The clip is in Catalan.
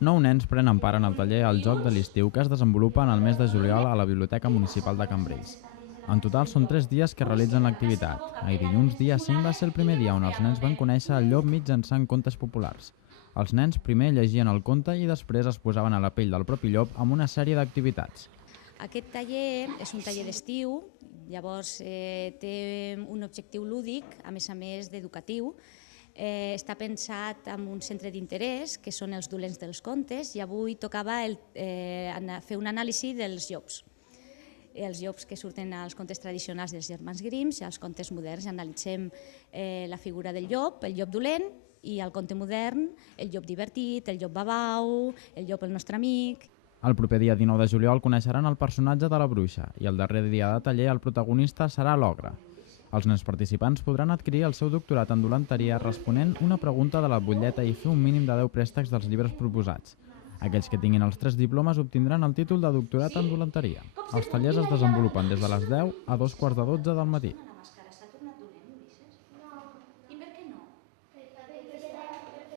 Nou nens prenen part en el taller El joc de l'estiu que es desenvolupa en el mes de juliol a la Biblioteca Municipal de Cambrils. En total són 3 dies que realitzen l'activitat. Ahir dilluns, dia 5, va ser el primer dia on els nens van conèixer el llop mitjançant contes populars. Els nens primer llegien el conte i després es posaven a la pell del propi llop amb una sèrie d'activitats. Aquest taller és un taller d'estiu, llavors té un objectiu lúdic, a més d'educatiu. Està pensat en un centre d'interès, que són els dolents dels contes, i avui tocava fer una anàlisi dels llops. Els llops que surten als contes tradicionals dels germans Grimm i als contes moderns. Analitzem la figura del llop, el llop dolent, i al conte modern, el llop divertit, el llop babau, el llop el nostre amic. El proper dia 19 de juliol coneixeran el personatge de la bruixa i el darrer dia de taller el protagonista serà l'ogre. Els nens participants podran adquirir el seu doctorat en dolenteria responent una pregunta de la butlleta i fer un mínim de 10 préstecs dels llibres proposats. Aquells que tinguin els 3 diplomes obtindran el títol de doctorat en dolenteria. Els tallers es desenvolupen des de les 10 a 2:15 del matí.